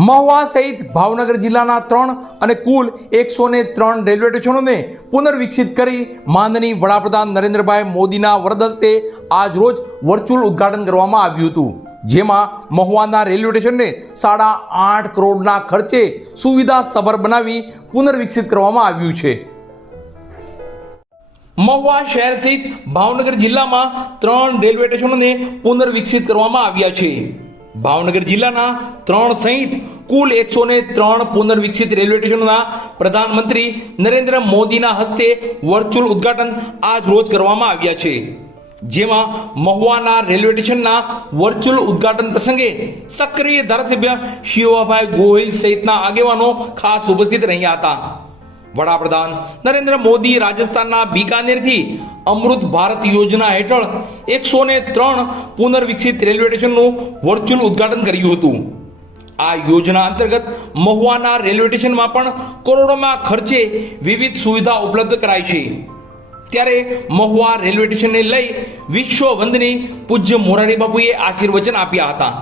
મહુવા સહિત ભાવનગર જિલ્લાના ત્રણ અને કુલ એકસો ને ત્રણ રેલવે સ્ટેશનોને પુનર્વિકસિત કરી માનની વડાપ્રધાન નરેન્દ્રભાઈ મોદીના વરદ હસ્તે આજરોજ વર્ચ્યુઅલ ઉદ્ઘાટન કરવામાં આવ્યું હતું, જેમાં મહુવાના રેલવે સ્ટેશનને સાડા આઠ કરોડના ખર્ચે સુવિધા સભર બનાવી પુનર્વિકસિત કરવામાં આવ્યું છે. મહુવા શહેર સહિત ભાવનગર જિલ્લામાં ત્રણ રેલવે સ્ટેશનોને પુનર્વિકસિત કરવામાં આવ્યા છે. ભાવનગર જિલ્લાના ત્રણ સહિત કુલ એકસો ને ત્રણ પુનર્વિકસિત રેલવે સ્ટેશનોના પ્રધાનમંત્રી નરેન્દ્ર મોદીના હસ્તે વર્ચ્યુઅલ ઉદ્ઘાટન આજ રોજ કરવામાં આવ્યા છે. જેમાં મહુવાના રેલવે સ્ટેશનના વર્ચ્યુઅલ ઉદ્ઘાટન પ્રસંગે સક્રિય ધારાસભ્ય શિવાભાઈ ગોહિલ સહિતના આગેવાનો ખાસ ઉપસ્થિત રહ્યા હતા. વડાપ્રધાન નરેન્દ્ર મોદી રાજસ્થાનના બિકાનેરથી અમૃત ભારત યોજના હેઠળ એકસો ને ત્રણ પુનર્વિકસિત રેલવે સ્ટેશનનું વર્ચ્યુઅલ ઉદ્ઘાટન કર્યું હતું. આ યોજના અંતર્ગત મહુવાના રેલવે સ્ટેશનમાં પણ કરોડોમાં ખર્ચે વિવિધ સુવિધા ઉપલબ્ધ કરાઈ છે. ત્યારે મહુવા રેલવે સ્ટેશનને લઈ વિશ્વ વંદની પૂજ્ય મોરારી બાપુએ આશીર્વચન આપ્યા હતા.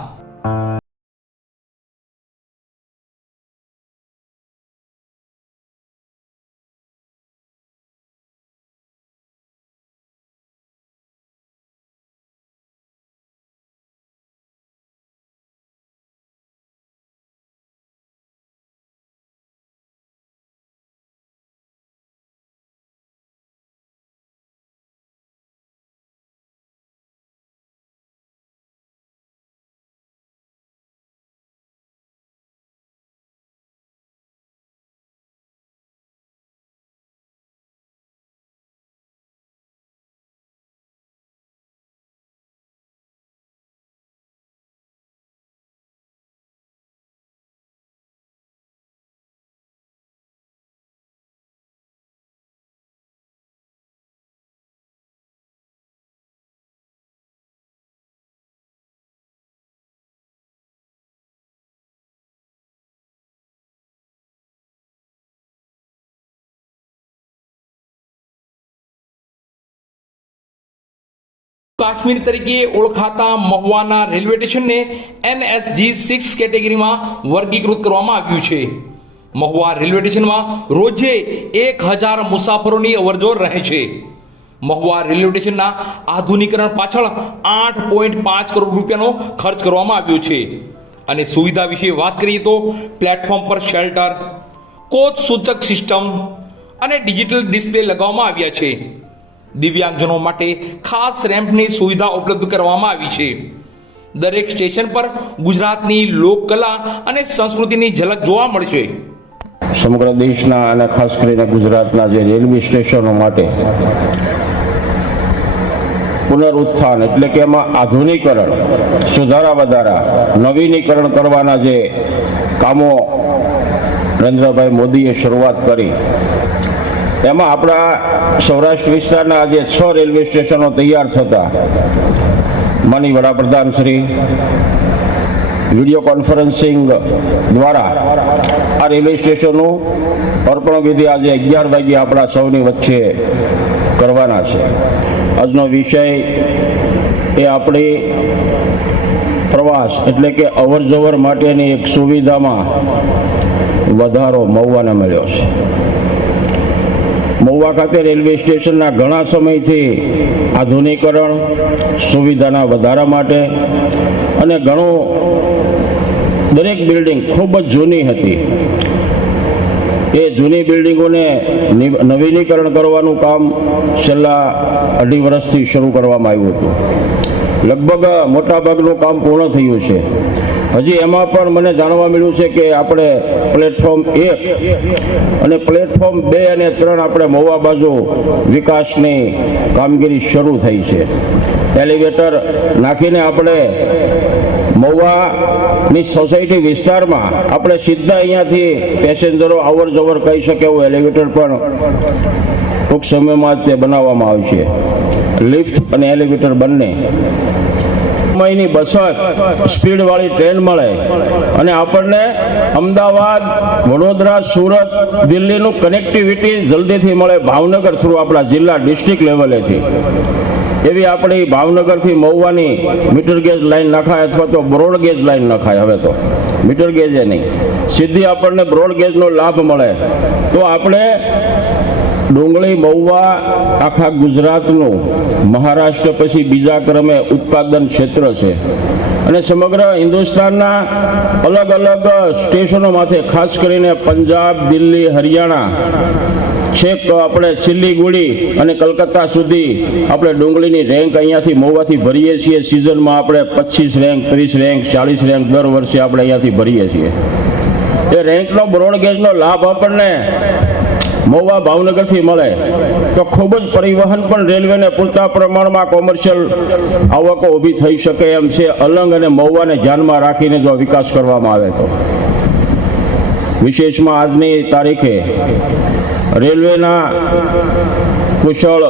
કાશ્મીર તરીકે ઓળખાતા મહુવાના રેલવે સ્ટેશનને એનએસજી સિક્સ કેટેગરીમાં વર્ગીકૃત કરવામાં આવ્યું છે. મહુવા રેલવે સ્ટેશનમાં રોજે એક હજાર મુસાફરોની અવરજવર રહે છે. મહુવા રેલવે સ્ટેશનના આધુનિકરણ પાછળ આઠ પોઈન્ટ પાંચ કરોડ રૂપિયાનો ખર્ચ કરવામાં આવ્યો છે. અને સુવિધા વિશે વાત કરીએ તો પ્લેટફોર્મ પર શેલ્ટર, કોચ સૂચક સિસ્ટમ અને ડિજિટલ ડિસ્પ્લે લગાવવામાં આવ્યા છે. દિવ્યાંગજનો માટે ખાસ રેમ્પની સુવિધા ઉપલબ્ધ કરવામાં આવી છે. દરેક સ્ટેશન પર ગુજરાતની લોકકલા અને સંસ્કૃતિની ઝલક જોવા મળશે. સમગ્ર દેશના અને ખાસ કરીને ગુજરાતના જે રેલવે સ્ટેશનો માટે પુનરુત્થાન એટલે કે એમાં આધુનિકરણ, સુધારા વધારા, નવીનીકરણ કરવાના જે કામો નરેન્દ્રભાઈ મોદીએ શરૂઆત કરી એમાં આપણા સૌરાષ્ટ્ર વિસ્તારના આજે છ રેલવે સ્ટેશનો તૈયાર થતા. માની વડાપ્રધાન શ્રી, વીડિયો કોન્ફરન્સિંગ દ્વારા આ રેલવે સ્ટેશનનું અર્પણ વિધિ આજે અગિયાર વાગ્યે આપણા સૌની વચ્ચે કરવાના છે. આજનો વિષય એ આપણી પ્રવાસ એટલે કે અવર જવર માટેની એક સુવિધામાં વધારો મહુવાને મળ્યો છે. મહુવા ખાતે રેલવે સ્ટેશનના ઘણા સમયથી આધુનિકરણ સુવિધાના વધારા માટે અને ઘણું દરેક બિલ્ડિંગ ખૂબ જ જૂની હતી. એ જૂની બિલ્ડિંગોને નવીનીકરણ કરવાનું કામ છેલ્લા અઢી વર્ષથી શરૂ કરવામાં આવ્યું હતું. લગભગ મોટાભાગનું કામ પૂર્ણ થયું છે. હજી એમાં પણ મને જાણવા મળ્યું છે કે આપણે પ્લેટફોર્મ એક અને પ્લેટફોર્મ બે અને ત્રણ આપણે મહુવા બાજુ વિકાસની કામગીરી શરૂ થઈ છે. એલિવેટર નાખીને આપણે મહુવાની સોસાયટી વિસ્તારમાં આપણે સીધા અહીંયાથી પેસેન્જરો અવર જવર કહી શકે એવું એલિવેટર પણ ટૂંક સમયમાં જ તે બનાવવામાં આવશે. લિફ્ટ અને એલિવેટર બંને સમયની બચત સ્પીડ વાળી ટ્રેન મળે. અને આપણને અમદાવાદ, વડોદરા, સુરત, દિલ્હીનું કનેક્ટિવિટી જલ્દીથી મળે ભાવનગર થ્રુ આપણા જિલ્લા ડિસ્ટ્રિક્ટ લેવલેથી એવી આપણી ભાવનગરથી મહુવાની મીટર ગેજ લાઈન નખાય અથવા તો બ્રોડ ગેજ લાઈન નખાય હવે તો. મીટર ગેજે નહીં. સીધી આપણને બ્રોડ ગેજનો લાભ મળે. તો આપણે ડુંગળી, મહુવા, આખા ગુજરાતનું મહારાષ્ટ્ર પછી બીજા ક્રમે ઉત્પાદન ક્ષેત્ર છે. અને સમગ્ર હિન્દુસ્તાનના અલગ અલગ સ્ટેશનોમાંથી ખાસ કરીને પંજાબ, દિલ્હી, હરિયાણા, છેક આપણે છિલ્લીગુડી અને કલકત્તા સુધી આપણે ડુંગળીની રેન્ક અહીંયાથી મહુવાથી ભરીએ છીએ. સિઝનમાં આપણે પચીસ રેન્ક, ત્રીસ રેન્ક, ચાલીસ રેન્ક દર વર્ષે આપણે અહીંયાથી ભરીએ છીએ. એ રેન્કનો બ્રોડગેજનો લાભ આપણને મહુવા ભાવનગરથી મળે તો ખૂબ જ પરિવહન પણ રેલવેને પૂરતા પ્રમાણમાં કોમર્શિયલ આવકો ઊભી થઈ શકે એમ છે. અલંગ અને મહુવાને ધ્યાનમાં રાખીને જો વિકાસ કરવામાં આવે તો. વિશેષમાં આજની તારીખે રેલવેના કુશળ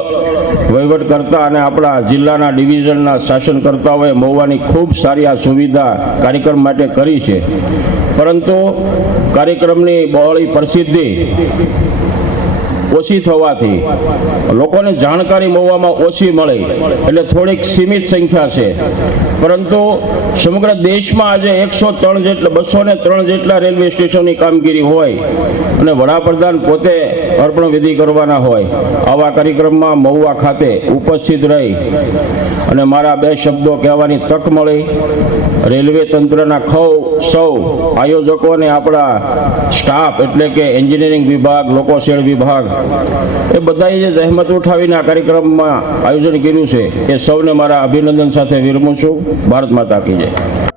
વહીવટકર્તા અને આપણા જિલ્લાના ડિવિઝનના શાસનકર્તાઓએ મહુવાની ખૂબ સારી આ સુવિધા કાર્યક્રમ માટે કરી છે. પરંતુ કાર્યક્રમની બહોળી પ્રસિદ્ધિ ઓછી થવાથી લોકોને જાણકારી મળવામાં ઓછી મળે એટલે થોડીક સીમિત સંખ્યા છે. પરંતુ સમગ્ર દેશમાં આજે એકસો ત્રણ જેટલા, બસો ને ત્રણ જેટલા રેલવે સ્ટેશનની કામગીરી હોય અને વડાપ્રધાન પોતે અર્પણ વિધિ કરવાના હોય, આવા કાર્યક્રમમાં મહુવા ખાતે ઉપસ્થિત રહી અને મારા બે શબ્દો કહેવાની તક મળી. રેલવે તંત્રના ખૌ, સૌ આયોજકો અને આપણા સ્ટાફ એટલે કે એન્જિનિયરિંગ વિભાગ લોકોશેળ વિભાગ એ બધાએ જે જહેમત ઉઠાવીને આ કાર્યક્રમમાં આયોજન કર્યું છે, એ સૌને મારા અભિનંદન સાથે વિરમું છું. ભારત માતા કી જય.